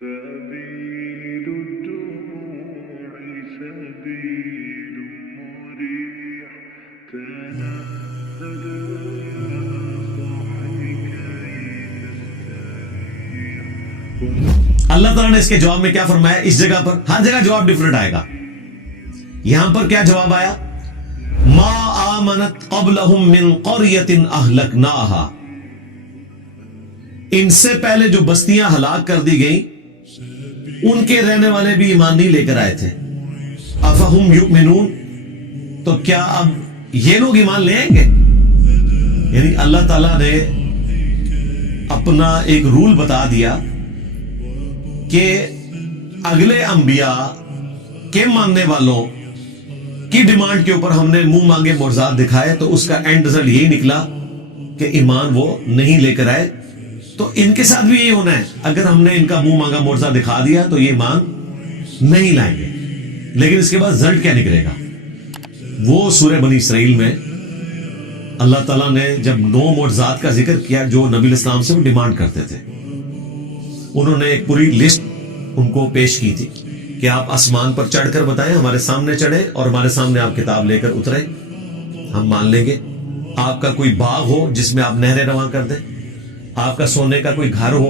سبيل الدموع سبيل مريح تنهد يا صاحي كي تستريح. اللہ تعالیٰ نے اس کے جواب میں کیا فرمایا؟ اس جگہ پر ہر جگہ جواب ڈیفرنٹ آئے گا. یہاں پر کیا جواب آیا؟ ما آمنت قبلہم من قریۃ اہلکناہا، ان سے پہلے جو بستیاں ہلاک کر دی گئیں ان کے رہنے والے بھی ایمان نہیں لے کر آئے تھے. افہم یؤمنون، تو کیا اب یہ لوگ ایمان لے آئیں گے؟ یعنی اللہ تعالیٰ نے اپنا ایک رول بتا دیا کہ اگلے انبیاء کے ماننے والوں کی ڈیمانڈ کے اوپر ہم نے منہ مانگے معجزات دکھائے، تو اس کا اینڈ رزلٹ یہی نکلا کہ ایمان وہ نہیں لے کر آئے. تو ان کے ساتھ بھی یہی ہونا ہے، اگر ہم نے ان کا منہ مانگا معجزہ دکھا دیا تو یہ ایمان نہیں لائیں گے. لیکن اس کے بعد رزلٹ کیا نکلے گا؟ وہ سورہ بنی اسرائیل میں اللہ تعالیٰ نے جب 9 معجزات کا ذکر کیا جو نبی الاسلام سے وہ ڈیمانڈ کرتے تھے، انہوں نے ایک پوری لسٹ ان کو پیش کی تھی کہ آپ آسمان پر چڑھ کر بتائیں، ہمارے سامنے چڑھے اور ہمارے سامنے آپ کتاب لے کر اترے، ہم مان لیں گے. آپ کا کوئی باغ ہو جس میں آپ نہریں رواں کر دیں، آپ کا سونے کا کوئی گھر ہو،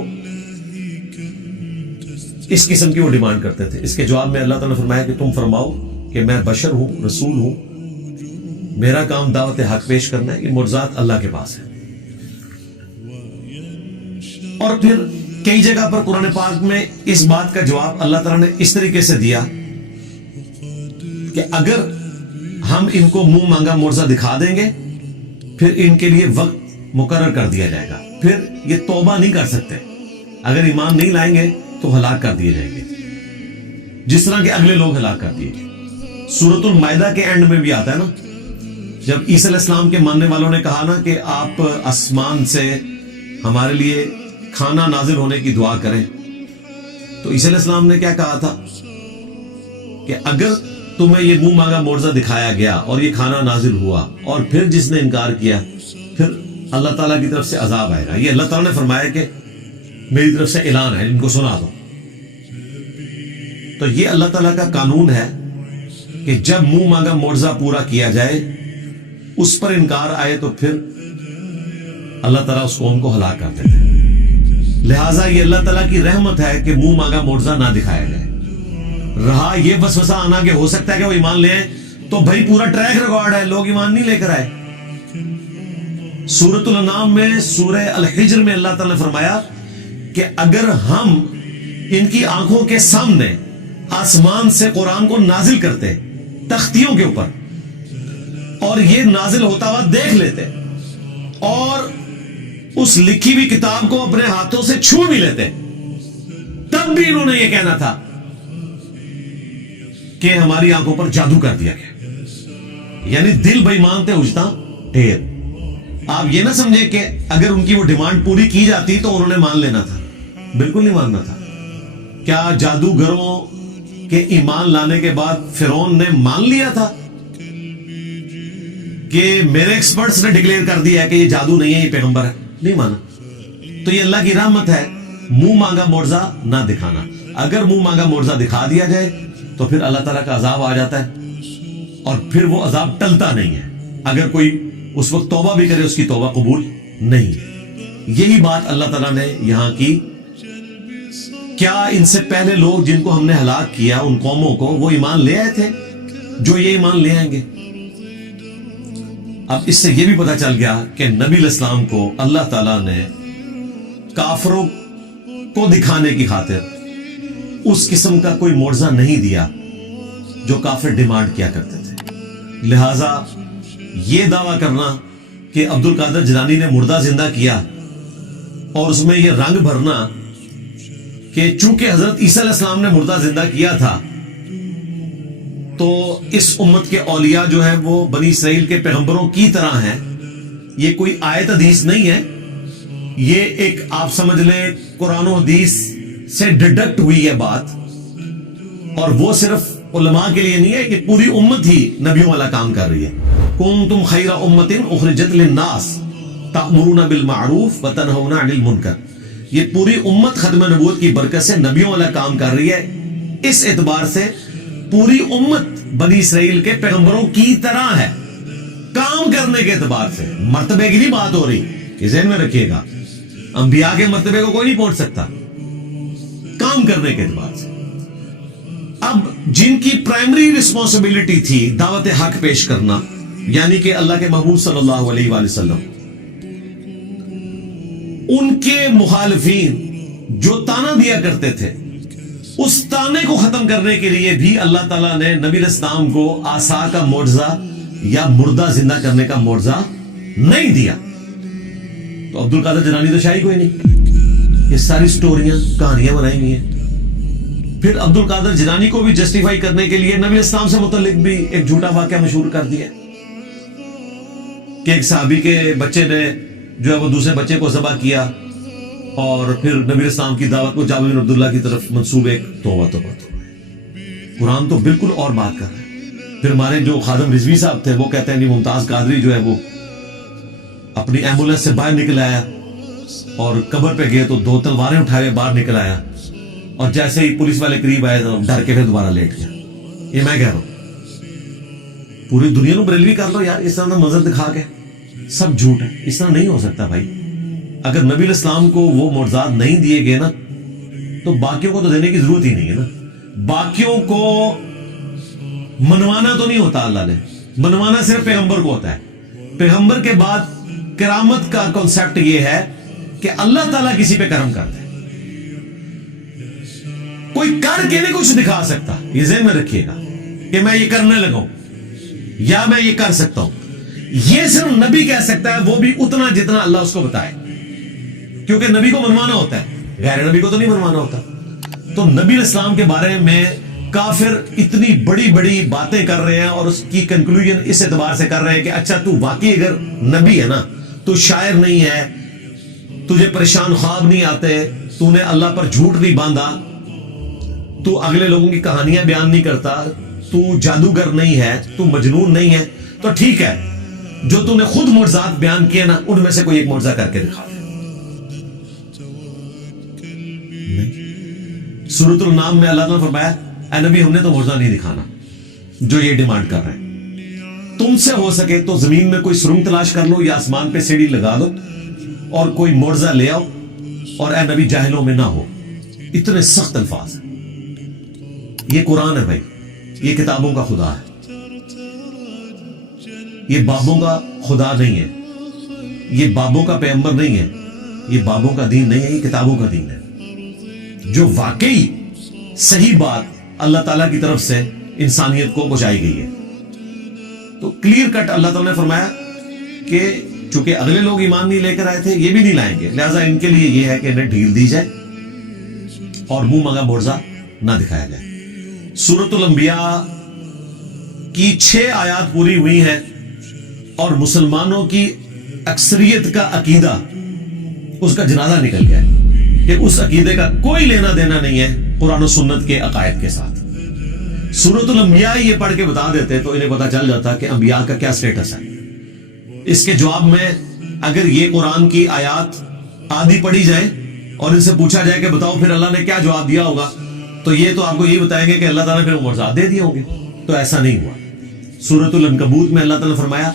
اس قسم کی وہ ڈیمانڈ کرتے تھے. اس کے جواب میں اللہ تعالیٰ نے فرمایا کہ تم فرماؤ کہ میں بشر ہوں، رسول ہوں، میرا کام دعوت حق پیش کرنا ہے، یہ معجزات اللہ کے پاس ہے. اور پھر کئی جگہ پر قرآن پاک میں اس بات کا جواب اللہ تعالیٰ نے اس طریقے سے دیا کہ اگر ہم ان کو منہ مانگا معجزہ دکھا دیں گے پھر ان کے لیے وقت مقرر کر دیا جائے گا، پھر یہ توبہ نہیں کر سکتے، اگر ایمان نہیں لائیں گے تو ہلاک کر دیے جائیں گے، جس طرح کے اگلے لوگ ہلاک کر دیے گئے. سورۃ المائدہ کے اینڈ میں بھی آتا ہے نا، جب عیسیٰ علیہ السلام کے ماننے والوں نے کہا نا کہ آپ آسمان سے ہمارے لیے کھانا نازل ہونے کی دعا کریں، تو عیسیٰ علیہ السلام نے کیا کہا تھا کہ اگر تمہیں یہ منہ مانگا معجزہ دکھایا گیا اور یہ کھانا نازل ہوا اور پھر جس نے انکار کیا پھر اللہ تعالیٰ کی طرف سے عذاب آئے گا. یہ اللہ تعالیٰ نے فرمایا کہ میری طرف سے اعلان ہے، ان کو سنا دو. تو یہ اللہ تعالیٰ کا قانون ہے کہ جب منہ مانگا معجزہ پورا کیا جائے، اس پر انکار آئے تو پھر اللہ تعالیٰ اس قوم کو ہلاک کر دیتے ہیں. لہٰذا یہ اللہ تعالیٰ کی رحمت ہے کہ منہ مانگا معجزہ نہ دکھایا جائے. رہا یہ وسوسہ آنا کہ ہو سکتا ہے کہ وہ ایمان لے آئیں، تو بھائی پورا ٹریک ریکارڈ ہے، لوگ ایمان نہیں لے کر آئے. سورۃ الانعام میں، سورہ الحجر میں اللہ تعالیٰ نے فرمایا کہ اگر ہم ان کی آنکھوں کے سامنے آسمان سے قرآن کو نازل کرتے تختیوں کے اوپر اور یہ نازل ہوتا ہوا دیکھ لیتے اور اس لکھی ہوئی کتاب کو اپنے ہاتھوں سے چھو بھی لیتے، تب بھی انہوں نے یہ کہنا تھا کہ ہماری آنکھوں پر جادو کر دیا گیا. یعنی دل بے ایمان تھے اجتا ڈھیر. آپ یہ نہ سمجھے کہ اگر ان کی وہ ڈیمانڈ پوری کی جاتی تو انہوں نے مان لینا تھا، بالکل نہیں ماننا تھا. کیا جادوگروں کے ایمان لانے کے بعد فرعون نے مان لیا تھا کہ میرے ایکسپرٹس نے ڈکلیئر کر دیا ہے کہ یہ جادو نہیں ہے، یہ پیغمبر ہے؟ نہیں مانا. تو یہ اللہ کی رحمت ہے، منہ مانگا معجزہ نہ دکھانا. اگر منہ مانگا معجزہ دکھا دیا جائے تو پھر اللہ تعالیٰ کا عذاب آ جاتا ہے اور پھر وہ عذاب ٹلتا نہیں ہے. اگر کوئی اس وقت توبہ بھی کرے اس کی توبہ قبول نہیں. یہی بات اللہ تعالیٰ نے یہاں کی. کیا ان سے پہلے لوگ جن کو ہم نے ہلاک کیا ان قوموں کو وہ ایمان لے آئے تھے جو یہ ایمان لے آئیں گے؟ اب اس سے یہ بھی پتہ چل گیا کہ نبی الاسلام کو اللہ تعالیٰ نے کافروں کو دکھانے کی خاطر اس قسم کا کوئی معجزہ نہیں دیا جو کافر ڈیمانڈ کیا کرتے تھے. لہذا یہ دعویٰ کرنا کہ عبد القادر جیلانی نے مردہ زندہ کیا اور اس میں یہ رنگ بھرنا کہ چونکہ حضرت عیسیٰ علیہ السلام نے مردہ زندہ کیا تھا تو اس امت کے اولیاء جو ہیں وہ بنی اسرائیل کے پیغمبروں کی طرح ہیں، یہ کوئی آیت حدیث نہیں ہے، یہ ایک آپ سمجھ لیں قرآن و حدیث سے ڈڈکٹ ہوئی ہے بات. اور وہ صرف علماء کے لیے نہیں ہے کہ پوری امت ہی نبیوں والا کام کر رہی ہے. کنتم خیر امت اخرجت للناس تأمرون بالمعروف وتنہون عن المنکر. یہ پوری امت ختم نبوت کی برکت سے نبیوں والا کام کر رہی ہے. اس اعتبار سے پوری امت بنی اسرائیل کے پیغمبروں کی طرح ہے کام کرنے کے اعتبار سے. مرتبے کی نہیں بات ہو رہی, یہ ذہن میں رکھیے گا. انبیاء کے مرتبے کو کوئی نہیں پہنچ سکتا کام کرنے کے اعتبار سے. اب جن کی پرائمری رسپانسبلٹی تھی دعوت حق پیش کرنا, یعنی کہ اللہ کے محبوب صلی اللہ علیہ وآلہ وسلم, ان کے مخالفین جو تانا دیا کرتے تھے, اس تانے کو ختم کرنے کے لیے بھی اللہ تعالیٰ نے نبی اسلام کو عصا کا معجزہ یا مردہ زندہ کرنے کا معجزہ نہیں دیا. تو عبد القادر جیلانی تو شاہی کوئی نہیں, یہ ساری سٹوریاں کہانیاں بنائی ہوئی ہیں. پھر عبد القادر جیلانی کو بھی جسٹیفائی کرنے کے لیے نبی اسلام سے متعلق بھی ایک جھوٹا واقعہ مشہور کر دیا کہ ایک صحابی کے بچے نے جو ہے وہ دوسرے بچے کو ذبح کیا, اور پھر نبی اسلام کی دعوت کو جابر بن عبداللہ کی طرف منسوب ایک توبہ. قرآن تو بالکل اور بات کر رہا ہے. پھر ہمارے جو خادم رضوی صاحب تھے وہ کہتے ہیں کہ ممتاز قادری جو ہے وہ اپنی ایمبولینس سے باہر نکل آیا اور قبر پہ گئے تو 2 تلواریں اٹھائے باہر نکل آیا, اور جیسے ہی پولیس والے قریب آئے تو ڈر کے پھر دوبارہ لیٹ گیا. یہ میں کہہ رہا ہوں پوری دنیا کو بریلوی کر لو یار, اس طرح کا منظر دکھا کے سب جھوٹ ہے. اس طرح نہیں ہو سکتا بھائی. اگر نبی اسلام کو وہ معجزات نہیں دیے گئے نا تو باقیوں کو تو دینے کی ضرورت ہی نہیں ہے نا. باقیوں کو منوانا تو نہیں ہوتا, اللہ نے منوانا صرف پیغمبر کو ہوتا ہے. پیغمبر کے بعد کرامت کا کنسپٹ یہ ہے کہ اللہ تعالیٰ کسی پہ کرم کرتا ہے. کوئی کر کے نہیں کچھ دکھا سکتا, یہ ذہن میں رکھیے گا کہ میں یہ کرنے لگا ہوں یا میں یہ کر سکتا ہوں. یہ صرف نبی کہہ سکتا ہے, وہ بھی اتنا جتنا اللہ اس کو بتائے, کیونکہ نبی کو منوانا ہوتا ہے, غیر نبی کو تو نہیں منوانا ہوتا. تو نبی اسلام کے بارے میں کافر اتنی بڑی بڑی باتیں کر رہے ہیں اور اس کی کنکلوژن اس اعتبار سے کر رہے ہیں کہ اچھا تو واقعی اگر نبی ہے نا, تو شاعر نہیں ہے, تجھے پریشان خواب نہیں آتے, تو نے اللہ پر جھوٹ نہیں باندھا, تو اگلے لوگوں کی کہانیاں بیان نہیں کرتا, تو جادوگر نہیں ہے, تو مجنون نہیں ہے, تو ٹھیک ہے جو تو نے خود معجزات بیان کیے نا ان میں سے کوئی ایک معجزہ کر کے دکھا دے. سورۃ النام میں اللہ تعالیٰ نے فرمایا اے نبی ہم نے تو معجزہ نہیں دکھانا جو یہ ڈیمانڈ کر رہے ہیں. تم سے ہو سکے تو زمین میں کوئی سرنگ تلاش کر لو یا آسمان پہ سیڑھی لگا دو اور کوئی معجزہ لے آؤ, اور اے نبی جاہلوں میں نہ ہو. اتنے سخت الفاظ ہیں. یہ قرآن ہے بھائی, یہ کتابوں کا خدا ہے, یہ بابوں کا خدا نہیں ہے, یہ بابوں کا پیغمبر نہیں ہے, یہ بابوں کا دین نہیں ہے, یہ کتابوں کا دین ہے. جو واقعی صحیح بات اللہ تعالیٰ کی طرف سے انسانیت کو پہنچائی گئی ہے. تو کلیئر کٹ اللہ تعالیٰ نے فرمایا کہ چونکہ اگلے لوگ ایمان نہیں لے کر آئے تھے, یہ بھی نہیں لائیں گے, لہٰذا ان کے لیے یہ ہے کہ انہیں ڈھیل دی جائے اور منہ مانگا معجزہ نہ دکھایا جائے. سورۃ الانبیاء کی 6 آیات پوری ہوئی ہیں اور مسلمانوں کی اکثریت کا عقیدہ اس کا جنازہ نکل گیا ہے کہ اس عقیدے کا کوئی لینا دینا نہیں ہے قرآن و سنت کے عقائد کے ساتھ. سورۃ الانبیاء یہ پڑھ کے بتا دیتے تو انہیں پتا چل جاتا کہ انبیاء کا کیا سٹیٹس ہے. اس کے جواب میں اگر یہ قرآن کی آیات آدھی پڑھی جائیں اور ان سے پوچھا جائے کہ بتاؤ پھر اللہ نے کیا جواب دیا ہوگا, تو یہ تو آپ کو یہ بتائیں گے کہ اللہ تعالیٰ نے پھر معجزات دے دیے ہوں گے. تو ایسا نہیں ہوا. سورۃ العنکبوت میں اللہ تعالیٰ نے فرمایا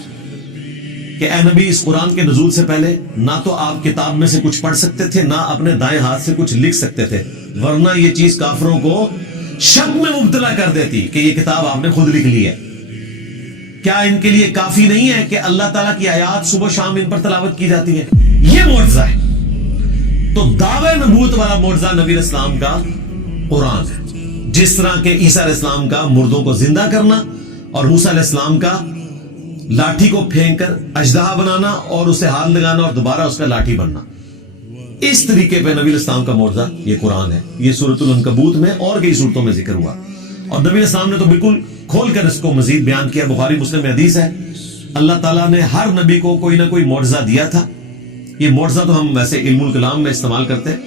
کہ اے نبی اس قرآن کے نزول سے پہلے نہ تو آپ کتاب میں سے کچھ پڑھ سکتے تھے نہ اپنے دائیں ہاتھ سے کچھ لکھ سکتے تھے, ورنہ یہ چیز کافروں کو شک میں مبتلا کر دیتی کہ یہ کتاب آپ نے خود لکھ لی ہے. کیا ان کے لیے کافی نہیں ہے کہ اللہ تعالیٰ کی آیات صبح شام ان پر تلاوت کی جاتی ہے؟ یہ معجزہ ہے. تو دعوی نبوت والا معجزہ نبی اسلام کا قرآن ہے. جس طرح کہ عیسیٰ علیہ السلام کا مردوں کو زندہ کرنا اور موسیٰ علیہ السلام کا لاٹھی کو پھینک کر اژدہا بنانا اور اسے ہاتھ لگانا اور دوبارہ اس کا لاٹھی بننا, اس طریقے پہ نبی اسلام کا معجزہ یہ قرآن ہے. یہ سورۃ العنکبوت میں اور کئی صورتوں میں ذکر ہوا, اور نبی اسلام نے تو بالکل کھول کر اس کو مزید بیان کیا. بخاری مسلم میں حدیث ہے اللہ تعالیٰ نے ہر نبی کو کوئی نہ کوئی معجزہ دیا تھا. یہ معجزہ تو ہم ویسے علم الکلام میں استعمال کرتے ہیں,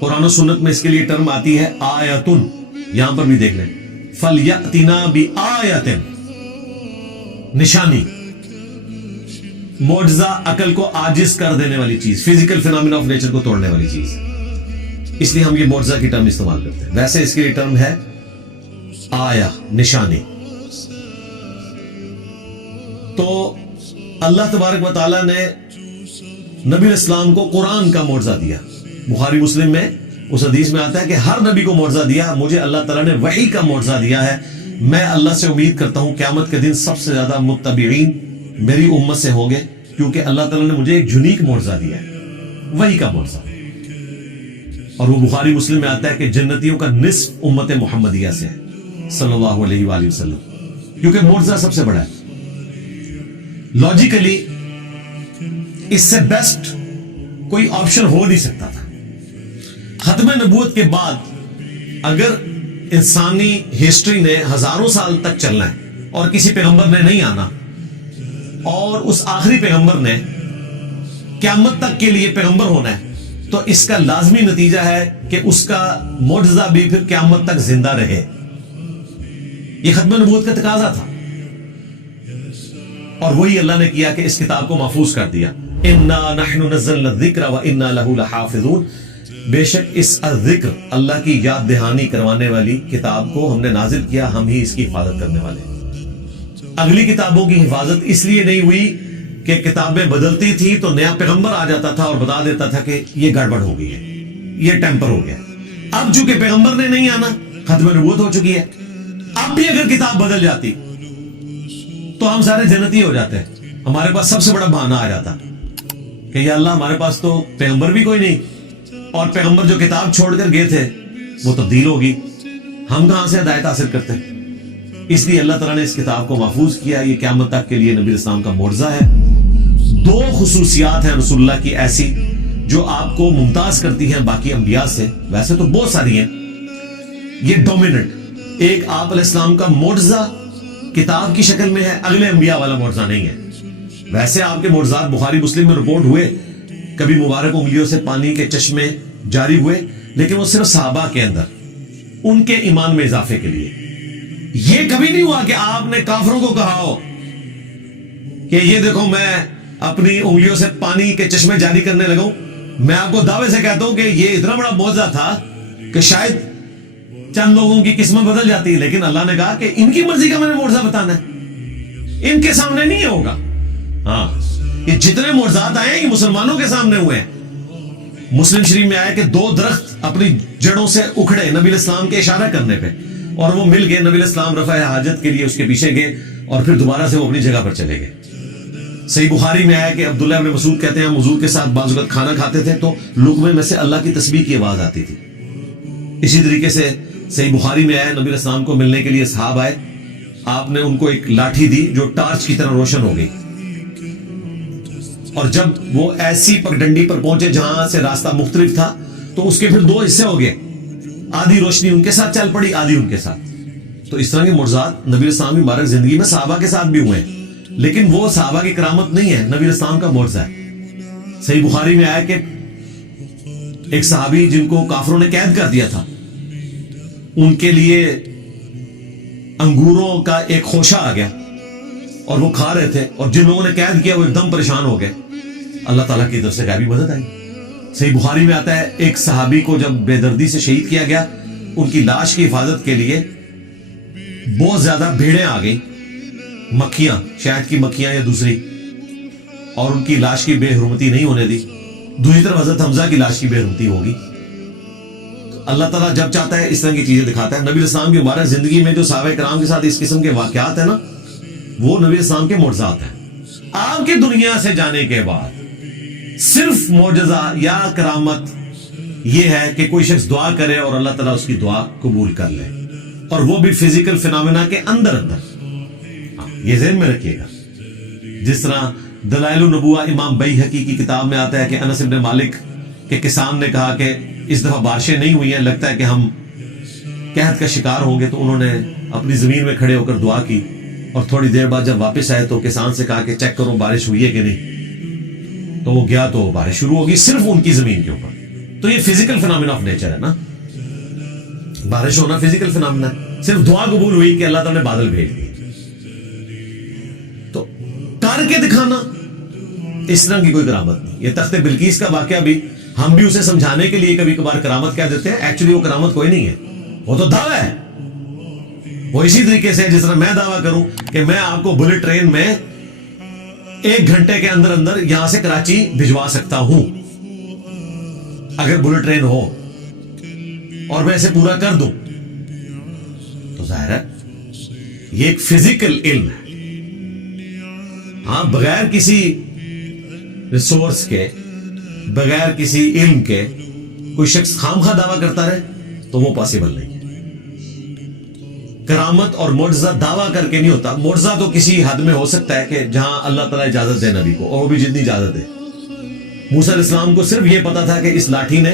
قرآن و سنت میں اس کے لیے ٹرم آتی ہے آیتن. یہاں پر بھی دیکھ لیں فَلْيَأْتِنَا بِآیَةٍ, نشانی. معجزہ عقل کو عاجز کر دینے والی چیز, فزیکل فینامنا آف نیچر کو توڑنے والی چیز. اس لیے ہم یہ معجزہ کی ٹرم استعمال کرتے ہیں. ویسے اس کی ٹرم ہے آیا، نشانی. تو اللہ تبارک و تعالیٰ نے نبی الاسلام کو قرآن کا معجزہ دیا. بخاری مسلم میں اس حدیث میں آتا ہے کہ ہر نبی کو معجزہ دیا، مجھے اللہ تعالیٰ نے وحی کا معجزہ دیا ہے. میں اللہ سے امید کرتا ہوں قیامت کے دن سب سے زیادہ متبعین میری امت سے ہوں گے، کیونکہ اللہ تعالیٰ نے مجھے ایک یونیک معجزہ دیا ہے، وحی کا معجزہ. اور وہ بخاری مسلم میں آتا ہے کہ جنتیوں کا نصف امت محمدیہ سے ہے صلی اللہ علیہ وآلہ وسلم، کیونکہ معجزہ سب سے بڑا ہے. لاجیکلی اس سے بیسٹ کوئی آپشن ہو نہیں سکتا تھا. ختم نبوت کے بعد اگر انسانی ہسٹری نے ہزاروں سال تک چلنا ہے اور کسی پیغمبر نے نہیں آنا، اور اس آخری پیغمبر نے قیامت تک کے لیے پیغمبر ہونا ہے، تو اس کا لازمی نتیجہ ہے کہ اس کا معجزہ بھی پھر قیامت تک زندہ رہے. یہ ختم نبوت کا تقاضا تھا، اور وہی اللہ نے کیا کہ اس کتاب کو محفوظ کر دیا. انا نحن نزلنا الذکر وانا له لحافظون. بے شک اس الذکر، اللہ کی یاد دہانی کروانے والی کتاب کو ہم نے نازل کیا، ہم ہی اس کی حفاظت کرنے والے ہیں. اگلی کتابوں کی حفاظت اس لیے نہیں ہوئی کہ کتابیں بدلتی تھی تو نیا پیغمبر آ جاتا تھا اور بتا دیتا تھا کہ یہ گڑبڑ ہو گئی ہے، یہ ٹیمپر ہو گیا. اب چونکہ پیغمبر نے نہیں آنا، ختم نبوت ہو چکی ہے، اب بھی اگر کتاب بدل جاتی تو ہم سارے جنتی ہو جاتے ہیں. ہمارے پاس سب سے بڑا بہانہ آ جاتا کہ یا اللہ ہمارے پاس تو پیغمبر بھی کوئی نہیں، اور پیغمبر جو کتاب چھوڑ کر گئے تھے وہ تبدیل ہوگی، ہم کہاں سے ہدایت حاصل کرتے. اس لیے اللہ تعالیٰ نے اس کتاب کو محفوظ کیا. یہ قیامت تک کے لیے نبی اسلام کا معجزہ ہے. دو خصوصیات ہیں رسول اللہ کی ایسی جو آپ کو ممتاز کرتی ہیں باقی انبیاء سے. ویسے تو بہت ساری ہیں، یہ ڈومیننٹ. ایک آپ علیہ السلام کا معجزہ کتاب کی شکل میں ہے، اگلے انبیاء والا معجزہ نہیں ہے. ویسے آپ کے معجزات بخاری مسلم میں رپورٹ ہوئے، کبھی مبارک انگلیوں سے پانی کے چشمے جاری ہوئے، لیکن وہ صرف صحابہ کے اندر ان کے ایمان میں اضافے کے لیے. یہ کبھی نہیں ہوا کہ آپ نے کافروں کو کہا ہو کہ یہ دیکھو میں اپنی انگلیوں سے پانی کے چشمے جاری کرنے لگا ہوں. میں آپ کو دعوے سے کہتا ہوں کہ یہ اتنا بڑا معجزہ تھا کہ شاید چند لوگوں کی قسمت بدل جاتی، لیکن اللہ نے کہا کہ ان کی مرضی کا میں نے معجزہ بتانا ہے، ان کے سامنے نہیں ہوگا. ہاں، یہ جتنے معجزات آئے ہیں یہ مسلمانوں کے سامنے ہوئے ہیں. مسلم شریف میں آیا کہ 2 درخت اپنی جڑوں سے اکھڑے نبی الاسلام کے اشارہ کرنے پہ، اور وہ مل گئے. نبی الاسلام رفع حاجت کے لیے اس کے پیچھے گئے اور پھر دوبارہ سے وہ اپنی جگہ پر چلے گئے. صحیح بخاری میں آیا کہ عبداللہ ابن مسعود کہتے ہیں ہم حضور کے ساتھ بعض اوقات کھانا کھاتے تھے تو لقمے میں سے اللہ کی تسبیح کی آواز آتی تھی. اسی طریقے سے صحیح بخاری میں آیا نبی الاسلام کو ملنے کے لیے اصحاب آئے، آپ نے ان کو ایک لاٹھی دی جو ٹارچ کی طرح روشن ہو گئی، اور جب وہ ایسی پگڈنڈی پر پہنچے جہاں سے راستہ مختلف تھا تو اس کے پھر 2 حصے ہو گئے، آدھی روشنی ان کے ساتھ چل پڑی، آدھی ان کے ساتھ. تو اس طرح کے معجزات نبی الاسلام کی مبارک زندگی میں صحابہ کے ساتھ بھی ہوئے ہیں، لیکن وہ صحابہ کی کرامت نہیں ہے، نبی الاسلام کا معجزہ ہے. صحیح بخاری میں آیا کہ ایک صحابی جن کو کافروں نے قید کر دیا تھا، ان کے لیے انگوروں کا ایک خوشہ آ گیا اور وہ کھا رہے تھے، اور جن لوگوں نے قید کیا وہ ایک دم پریشان ہو گئے. اللہ تعالیٰ کی طرف سے غیبی مدد آئی. صحیح بخاری میں آتا ہے ایک صحابی کو جب بے دردی سے شہید کیا گیا، ان کی لاش کی حفاظت کے لیے بہت زیادہ بھیڑیں آ گئی، مکھیاں، شہد کی مکھیاں یا دوسری، اور ان کی لاش کی بے حرمتی نہیں ہونے دی. دوسری طرف حضرت حمزہ کی لاش کی بے حرمتی ہوگی. اللہ تعالیٰ جب چاہتا ہے اس طرح کی چیزیں دکھاتا ہے. نبی اسلام کی مبارک زندگی میں جو صحابہ کرام کے ساتھ اس قسم کے واقعات ہیں نا، وہ نبی اسلام کے معجزات ہیں. آپ کے دنیا سے جانے کے بعد صرف معجزہ یا کرامت یہ ہے کہ کوئی شخص دعا کرے اور اللہ تعالیٰ اس کی دعا قبول کر لے، اور وہ بھی فزیکل فینومینا کے اندر. یہ ذہن میں رکھیے گا. جس طرح دلائل النبوہ امام بیہقی کی کتاب میں آتا ہے کہ انس بن مالک کے کسان نے کہا کہ اس دفعہ بارشیں نہیں ہوئی ہیں، لگتا ہے کہ ہم قحط کا شکار ہوں گے. تو انہوں نے اپنی زمین میں کھڑے ہو کر دعا کی، اور تھوڑی دیر بعد جب واپس آئے تو کسان سے کہا کہ چیک کرو بارش ہوئی ہے کہ نہیں. تو وہ گیا تو بارش شروع ہوگی صرف ان کی زمین کے اوپر. تو یہ فزیکل فینومینا آف نیچر ہے نا، بارش ہونا فزیکل فینومینا ہے. صرف دعا قبول ہوئی کہ اللہ تعالیٰ نے بادل بھیج دیے. کر کے دکھانا اس طرح کی کوئی کرامت نہیں. یہ تخت بلقیس کا واقعہ بھی ہم بھی اسے سمجھانے کے لیے کبھی کبھار کرامت کہہ دیتے ہیں، ایکچولی وہ کرامت کوئی نہیں ہے، وہ تو دعویٰ ہے۔ وہ اسی طریقے سے جس طرح میں دعویٰ کروں کہ میں آپ کو بلٹ ٹرین میں 1 گھنٹے کے اندر اندر یہاں سے کراچی بھجوا سکتا ہوں اگر بلٹ ٹرین ہو، اور میں اسے پورا کر دوں، تو ظاہر ہے یہ ایک فزیکل علم ہے۔ ہاں، بغیر کسی ریسورس کے، بغیر کسی علم کے کوئی شخص خامخواہ دعویٰ کرتا رہے تو وہ پاسبل نہیں ہے۔ کرامت اور معجزہ دعویٰ کر کے نہیں ہوتا۔ معجزہ تو کسی حد میں ہو سکتا ہے کہ جہاں اللہ تعالیٰ اجازت دے نبی کو، اور وہ بھی جتنی اجازت دے۔ موسیٰ علیہ السلام کو صرف یہ پتا تھا کہ اس لاٹھی نے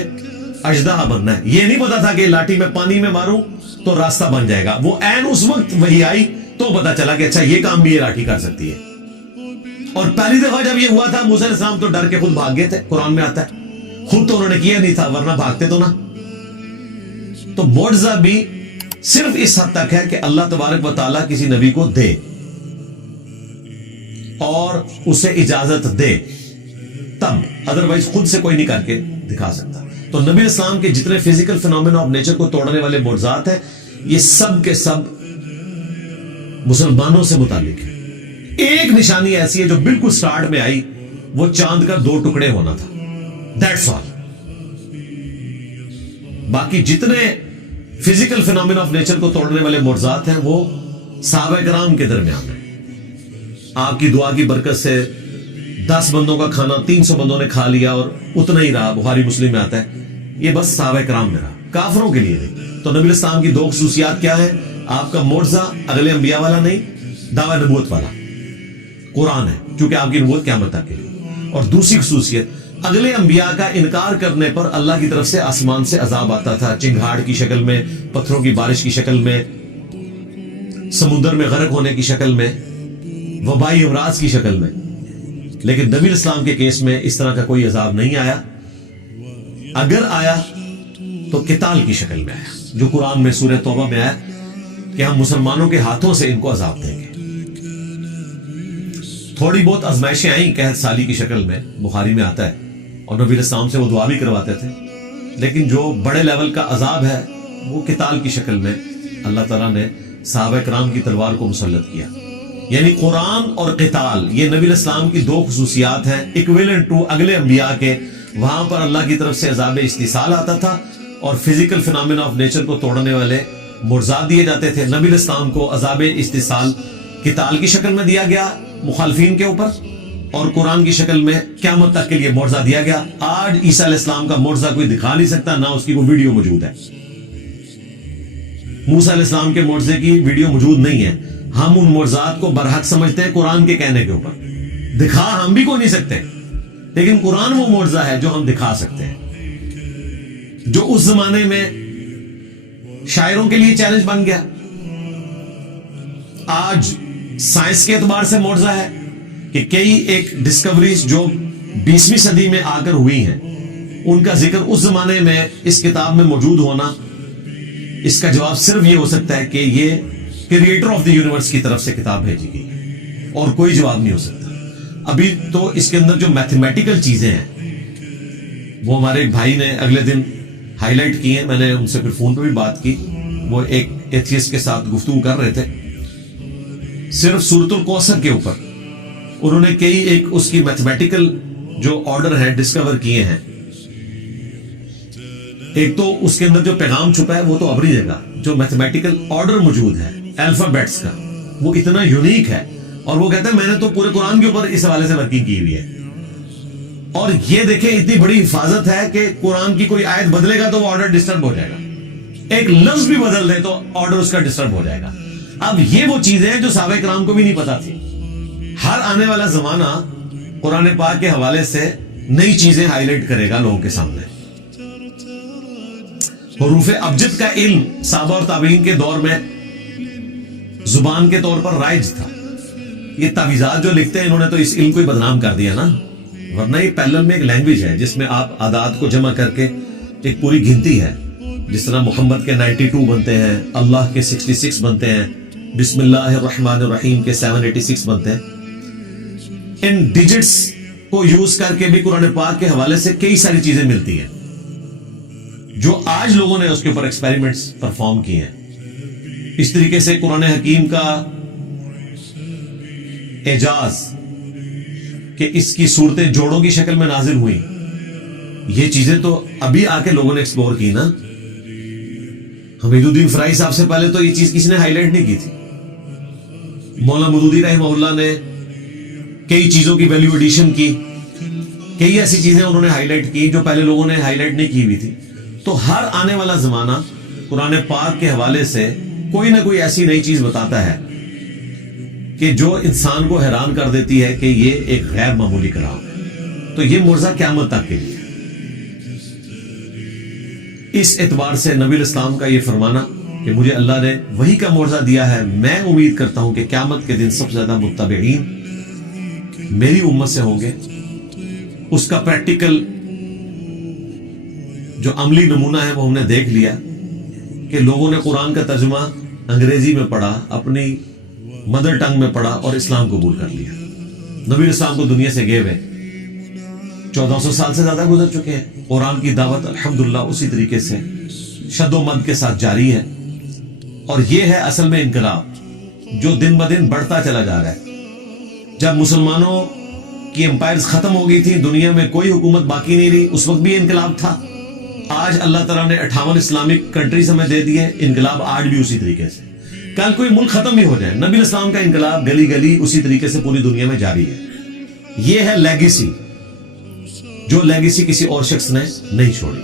اژدہا بننا ہے، یہ نہیں پتا تھا کہ لاٹھی میں پانی میں ماروں تو راستہ بن جائے گا۔ وہ عین اس وقت وحی آئی تو پتا چلا کہ اچھا یہ کام بھی یہ لاٹھی کر سکتی ہے۔ اور پہلی دفعہ جب یہ ہوا تھا، موسیٰ علیہ السلام تو ڈر کے خود بھاگ گئے تھے، قرآن میں آتا ہے، خود تو انہوں نے کیا نہیں تھا، ورنہ بھاگتے تو نہ۔ تو معجزہ بھی صرف اس حد تک ہے کہ اللہ تبارک و تعالیٰ کسی نبی کو دے اور اسے اجازت دے، تب، ادروائز خود سے کوئی نہیں کر کے دکھا سکتا۔ تو نبی اسلام کے جتنے فزیکل فینومینا آف نیچر کو توڑنے والے معجزات ہیں، یہ سب کے سب مسلمانوں سے متعلق ہے۔ ایک نشانی ایسی ہے جو بالکل سٹارٹ میں آئی، وہ چاند کا 2 ٹکڑے ہونا تھا، دیٹس آل۔ باقی جتنے فزیکل فینومینا آف نیچر کو توڑنے والے معجزات ہیں وہ صحابہ کرام کے درمیان ہیں۔ آپ کی دعا کی برکت سے 10 بندوں کا کھانا 300 بندوں نے کھا لیا اور اتنا ہی رہا، بخاری مسلم میں آتا ہے۔ یہ بس صحابہ کرام میں رہا، کافروں کے لیے نہیں۔ تو نبی اسلام کی 2 خصوصیات کیا ہیں؟ آپ کا معجزہ اگلے انبیاء والا نہیں، دعوی نبوت والا قرآن ہے، کیونکہ آپ کی نبوت قیامت تک کے لیے۔ اور دوسری خصوصیت، اگلے انبیاء کا انکار کرنے پر اللہ کی طرف سے آسمان سے عذاب آتا تھا، چنگھاڑ کی شکل میں، پتھروں کی بارش کی شکل میں، سمندر میں غرق ہونے کی شکل میں، وبائی امراض کی شکل میں۔ لیکن نبی اسلام کے کیس میں اس طرح کا کوئی عذاب نہیں آیا، اگر آیا تو قتال کی شکل میں آیا، جو قرآن میں سورہ توبہ میں آیا کہ ہم مسلمانوں کے ہاتھوں سے ان کو عذاب دیں گے۔ تھوڑی بہت آزمائشیں آئیں قحط سالی کی شکل میں، بخاری میں آتا ہے، اور نبی اسلام سے وہ دعا بھی کرواتے تھے، لیکن جو بڑے لیول کا عذاب ہے وہ قتال کی شکل میں اللہ تعالیٰ نے صحابہ کرام کی تلوار کو مسلط کیا۔ یعنی قرآن اور قتال، یہ نبی اسلام کی 2 خصوصیات ہیں ایکویلنٹ ٹو اگلے انبیاء کے۔ وہاں پر اللہ کی طرف سے عذاب استحصال آتا تھا اور فزیکل فینومینا آف نیچر کو توڑنے والے معجزات دیے جاتے تھے۔ نبی اسلام کو عذاب استحصال قتال کی شکل میں دیا گیا مخالفین کے اوپر، اور قرآن کی شکل میں قیامت تک کے لیے معجزہ دیا گیا۔ آج عیسیٰ علیہ السلام کا معجزہ کوئی دکھا نہیں سکتا، نہ اس کی کوئی ویڈیو موجود ہے۔ موسیٰ علیہ السلام کے معجزے کی ویڈیو موجود نہیں ہے۔ ہم ان معجزات کو برحق سمجھتے ہیں قرآن کے کہنے کے اوپر، دکھا ہم بھی کوئی نہیں سکتے، لیکن قرآن وہ معجزہ ہے جو ہم دکھا سکتے ہیں، جو اس زمانے میں شاعروں کے لیے چیلنج بن گیا، آج سائنس کے اعتبار سے معجزہ ہے کہ کئی ایک ڈسکوریز جو 20ویں صدی میں آ کر ہوئی ہیں، ان کا ذکر اس زمانے میں اس کتاب میں موجود ہونا، اس کا جواب صرف یہ ہو سکتا ہے کہ یہ کریٹر آف دی یونیورس کی طرف سے کتاب بھیجی گئی، اور کوئی جواب نہیں ہو سکتا۔ ابھی تو اس کے اندر جو میتھمیٹیکل چیزیں ہیں وہ ہمارے ایک بھائی نے اگلے دن ہائی لائٹ کی ہیں، میں نے ان سے پھر فون پہ بھی بات کی، وہ ایک ایتھیسٹ کے ساتھ گفتگو کر رہے تھے صرف سورۃ الکوثر کے اوپر۔ انہوں نے کئی ایک اس کی میتھمیٹیکل جو آرڈر ہے ڈسکور کیے ہیں۔ ایک تو اس کے اندر جو پیغام چھپا ہے وہ تو اپنی جگہ، جو میتھمیٹیکل آرڈر موجود ہے الفابیٹس کا، وہ اتنا یونیک ہے، اور وہ کہتا ہے میں نے تو پورے قرآن کے اوپر اس حوالے سے ورکنگ کی ہوئی ہے۔ اور یہ دیکھیں اتنی بڑی حفاظت ہے کہ قرآن کی کوئی آیت بدلے گا تو وہ آرڈر ڈسٹرب ہو جائے گا، ایک لفظ بھی بدل دے تو آرڈر اس کا ڈسٹرب ہو جائے گا۔ اب یہ وہ چیزیں ہیں جو صحابہ کرام کو بھی نہیں پتا تھی۔ ہر آنے والا زمانہ قرآن پاک کے حوالے سے نئی چیزیں ہائی لائٹ کرے گا لوگوں کے سامنے۔ حروف ابجد کا علم صحابہ اور تابعین کے دور میں زبان کے طور پر رائج تھا۔ یہ تعویذات جو لکھتے ہیں انہوں نے تو اس علم کو ہی بدنام کر دیا نا، ورنہ یہ پیرلل میں ایک لینگویج ہے جس میں آپ اعداد کو جمع کر کے ایک پوری گنتی ہے، جس طرح محمد کے 92 بنتے ہیں، اللہ کے 66 بنتے ہیں، بسم اللہ الرحمن الرحیم کے 786 بنتے ہیں۔ ان ڈیجٹس کو یوز کر کے بھی قرآن پاک کے حوالے سے کئی ساری چیزیں ملتی ہیں جو آج لوگوں نے اس کے اوپر ایکسپیریمنٹس پرفارم کیے ہیں. اس طریقے سے قرآن حکیم کا اعجاز کہ اس کی صورتیں جوڑوں کی شکل میں نازل ہوئی، یہ چیزیں تو ابھی آ کے لوگوں نے ایکسپلور کی نا. حمید الدین فرائی صاحب سے پہلے تو یہ چیز کسی نے ہائی لائٹ نہیں کی تھی. مولانا مودودی رحمہ اللہ نے کئی چیزوں کی ویلیو ایڈیشن کی، کئی ایسی چیزیں انہوں نے ہائی لائٹ کی جو پہلے لوگوں نے ہائی لائٹ نہیں کی ہوئی تھی. تو ہر آنے والا زمانہ قرآن پاک کے حوالے سے کوئی نہ کوئی ایسی نئی چیز بتاتا ہے کہ جو انسان کو حیران کر دیتی ہے کہ یہ ایک غیر معمولی کلام ہے. تو یہ معجزہ قیامت تک کے لیے. اس اعتبار سے نبی الاسلام کا یہ فرمانا کہ مجھے اللہ نے وحی کا معجزہ دیا ہے، میں امید کرتا ہوں کہ قیامت کے دن سب سے زیادہ متبعین میری امت سے ہوں گے، اس کا پریکٹیکل جو عملی نمونہ ہے وہ ہم نے دیکھ لیا کہ لوگوں نے قرآن کا ترجمہ انگریزی میں پڑھا، اپنی مدر ٹنگ میں پڑھا اور اسلام قبول کر لیا. نبی الاسلام کو دنیا سے گئے ہوئے 1400 سال سے زیادہ گزر چکے ہیں. قرآن کی دعوت الحمدللہ اسی طریقے سے شد و مد کے ساتھ جاری ہے، اور یہ ہے اصل میں انقلاب جو دن بدن بڑھتا چلا جا رہا ہے. جب مسلمانوں کی امپائرز ختم ہو گئی تھی، دنیا میں کوئی حکومت باقی نہیں رہی، اس وقت بھی انقلاب تھا. آج اللہ تعالیٰ نے 58 اسلامک کنٹریز ہمیں دے دیے، انقلاب آج بھی اسی طریقے سے. کل کوئی ملک ختم بھی ہو جائے، نبی الاسلام کا انقلاب گلی گلی اسی طریقے سے پوری دنیا میں جاری ہے. یہ ہے لیگیسی، جو لیگیسی کسی اور شخص نے نہیں چھوڑی.